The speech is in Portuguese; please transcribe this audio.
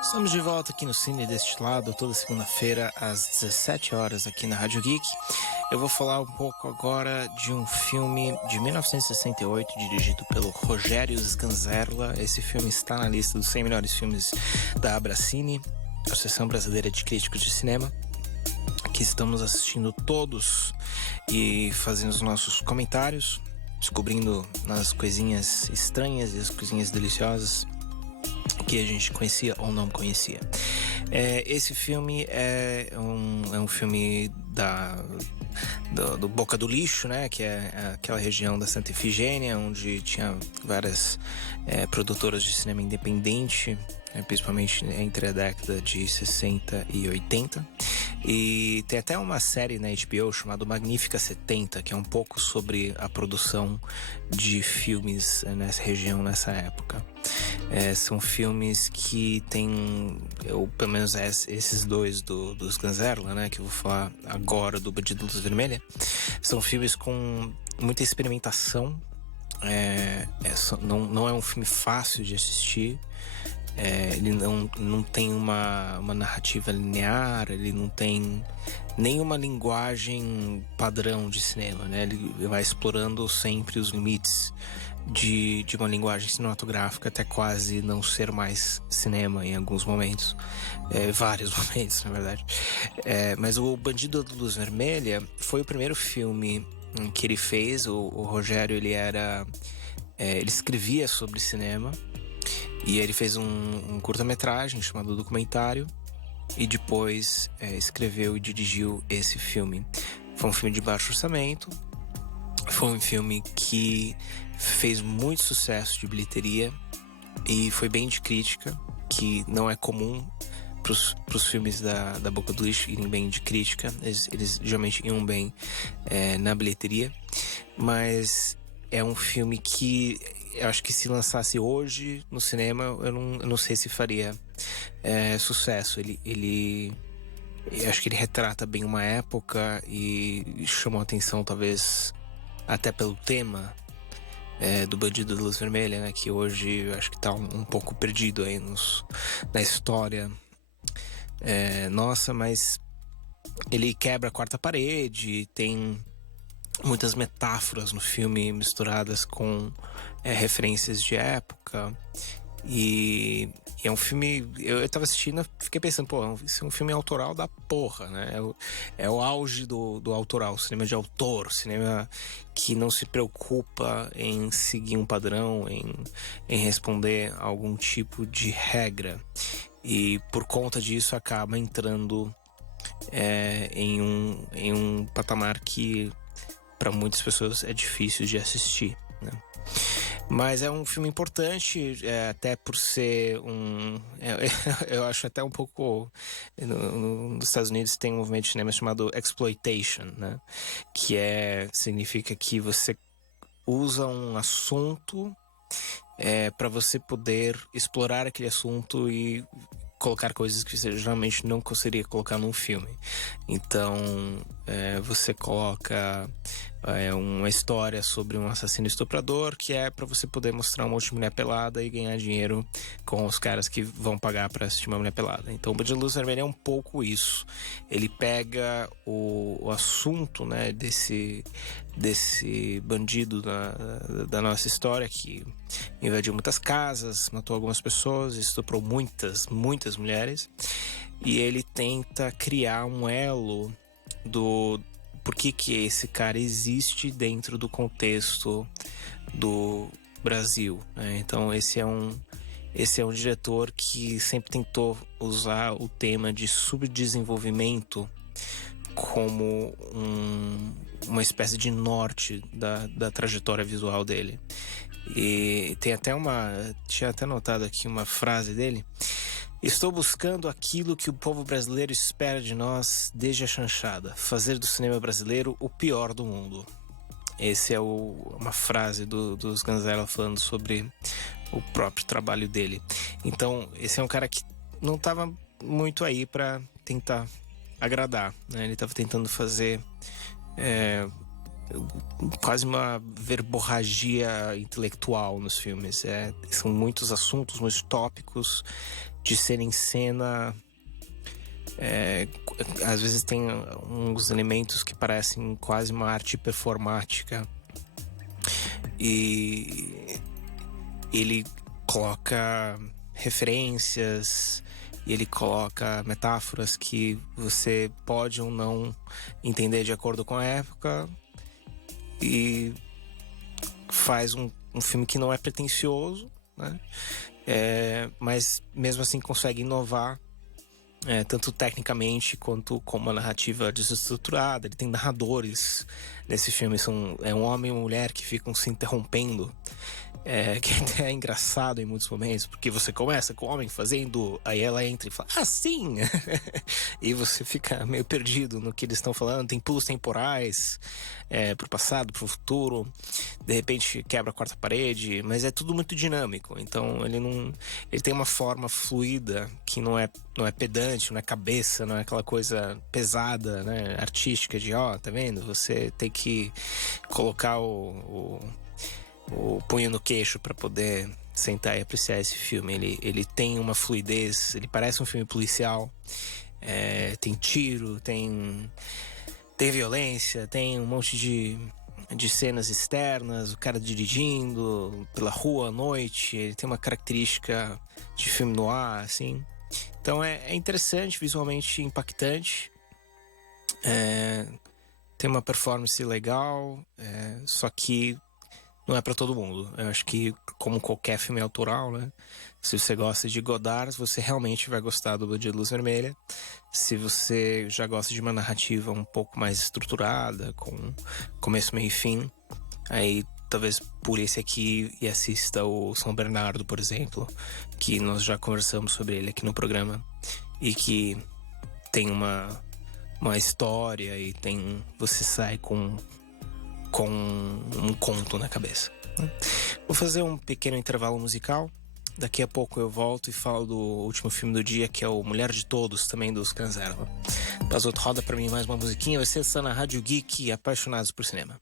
Estamos de volta aqui no Cine deste lado, toda segunda-feira às 17 horas aqui na Rádio Geek. Eu vou falar um pouco agora de um filme de 1968 dirigido pelo Rogério Sganzerla. Esse filme está na lista dos 100 melhores filmes da Abracine, Associação Brasileira de Críticos de Cinema, que estamos assistindo todos e fazendo os nossos comentários, descobrindo as coisinhas estranhas e as coisinhas deliciosas que a gente conhecia ou não conhecia. Esse filme é um filme do Boca do Lixo, né? Que é aquela região da Santa Efigênia, onde tinha várias produtoras de cinema independente, principalmente entre a década de 60 e 80. E tem até uma série na HBO chamada Magnífica 70, que é um pouco sobre a produção de filmes nessa região, nessa época. São filmes que tem, pelo menos esses dois do Sganzerla, né, que eu vou falar agora, do Bandido Luz Vermelha, são filmes com muita experimentação. Não é um filme fácil de assistir. Ele não tem uma narrativa linear, ele não tem nenhuma linguagem padrão de cinema, né? Ele vai explorando sempre os limites de uma linguagem cinematográfica até quase não ser mais cinema em alguns momentos. Vários momentos, na verdade. Mas o Bandido da Luz Vermelha foi o primeiro filme que ele fez. O Rogério, ele escrevia sobre cinema. E ele fez um curta-metragem chamado Documentário. E depois escreveu e dirigiu esse filme. Foi um filme de baixo orçamento. Foi um filme que fez muito sucesso de bilheteria. E foi bem de crítica, que não é comum pros filmes da Boca do Lixo irem bem de crítica. Eles geralmente iam bem na bilheteria. Mas é um filme que eu acho que se lançasse hoje no cinema, eu não sei se faria sucesso. Eu acho que ele retrata bem uma época e chamou a atenção, talvez, até pelo tema do Bandido da Luz Vermelha, né? Que hoje eu acho que tá um pouco perdido aí na história nossa, mas ele quebra a quarta parede, tem muitas metáforas no filme misturadas com referências de época. E é um filme. Eu tava assistindo, fiquei pensando, isso é um filme autoral da porra, né? É o auge do autoral, cinema de autor, cinema que não se preocupa em seguir um padrão, em responder a algum tipo de regra. E por conta disso acaba entrando em um patamar que para muitas pessoas é difícil de assistir, né? Mas é um filme importante, até por ser eu acho até um pouco. Nos Estados Unidos tem um movimento de cinema chamado exploitation, né? Que significa que você usa um assunto para você poder explorar aquele assunto e colocar coisas que você geralmente não conseguiria colocar num filme. Então você coloca uma história sobre um assassino estuprador, que é pra você poder mostrar um monte de mulher pelada e ganhar dinheiro com os caras que vão pagar pra assistir uma mulher pelada. Então o Bandido Luz Vermelha é um pouco isso. Ele pega o assunto, né, desse bandido da nossa história, que invadiu muitas casas, matou algumas pessoas, estuprou muitas mulheres, e ele tenta criar um elo do por que esse cara existe dentro do contexto do Brasil, né? Então esse é um diretor que sempre tentou usar o tema de subdesenvolvimento como uma espécie de norte da trajetória visual dele. E tem até tinha até notado aqui uma frase dele: estou buscando aquilo que o povo brasileiro espera de nós desde a chanchada, fazer do cinema brasileiro o pior do mundo. Esse é uma frase do Sganzerla falando sobre o próprio trabalho dele. Então, esse é um cara que não estava muito aí para tentar agradar, né? Ele estava tentando fazer quase uma verborragia intelectual nos filmes. São muitos assuntos, muitos tópicos de cena em cena. Às vezes tem uns elementos que parecem quase uma arte performática. E ele coloca referências e ele coloca metáforas que você pode ou não entender de acordo com a época, e faz um filme que não é pretensioso, né? Mas mesmo assim consegue inovar, tanto tecnicamente quanto com uma narrativa desestruturada. Ele tem narradores nesse filme, é um homem e uma mulher que ficam se interrompendo, que até é engraçado em muitos momentos, porque você começa com o homem fazendo, aí ela entra e fala, sim! E você fica meio perdido no que eles estão falando. Tem pulos temporais, pro passado, pro futuro, de repente quebra a quarta parede, mas é tudo muito dinâmico. Então ele tem uma forma fluida que não é pedante, não é cabeça, não é aquela coisa pesada, né, artística de, tá vendo? Você tem que colocar o punho no queixo para poder sentar e apreciar esse filme. Ele tem uma fluidez, ele parece um filme policial. Tem tiro, tem violência, tem um monte de cenas externas, o cara dirigindo pela rua à noite. Ele tem uma característica de filme noir, assim. Então é interessante, visualmente impactante. Tem uma performance legal, só que não é pra todo mundo. Eu acho que, como qualquer filme autoral, né? Se você gosta de Godard, você realmente vai gostar do Bom Dia de Luz Vermelha. Se você já gosta de uma narrativa um pouco mais estruturada, com começo, meio e fim, aí talvez pule esse aqui e assista o São Bernardo, por exemplo, que nós já conversamos sobre ele aqui no programa, e que tem uma história, e você sai com um conto na cabeça. Vou fazer um pequeno intervalo musical. Daqui a pouco eu volto e falo do último filme do dia, que é o Mulher de Todos, também dos Scanzerla. Pazoto, roda pra mim mais uma musiquinha. Vai ser essa na Rádio Geek, Apaixonados por Cinema.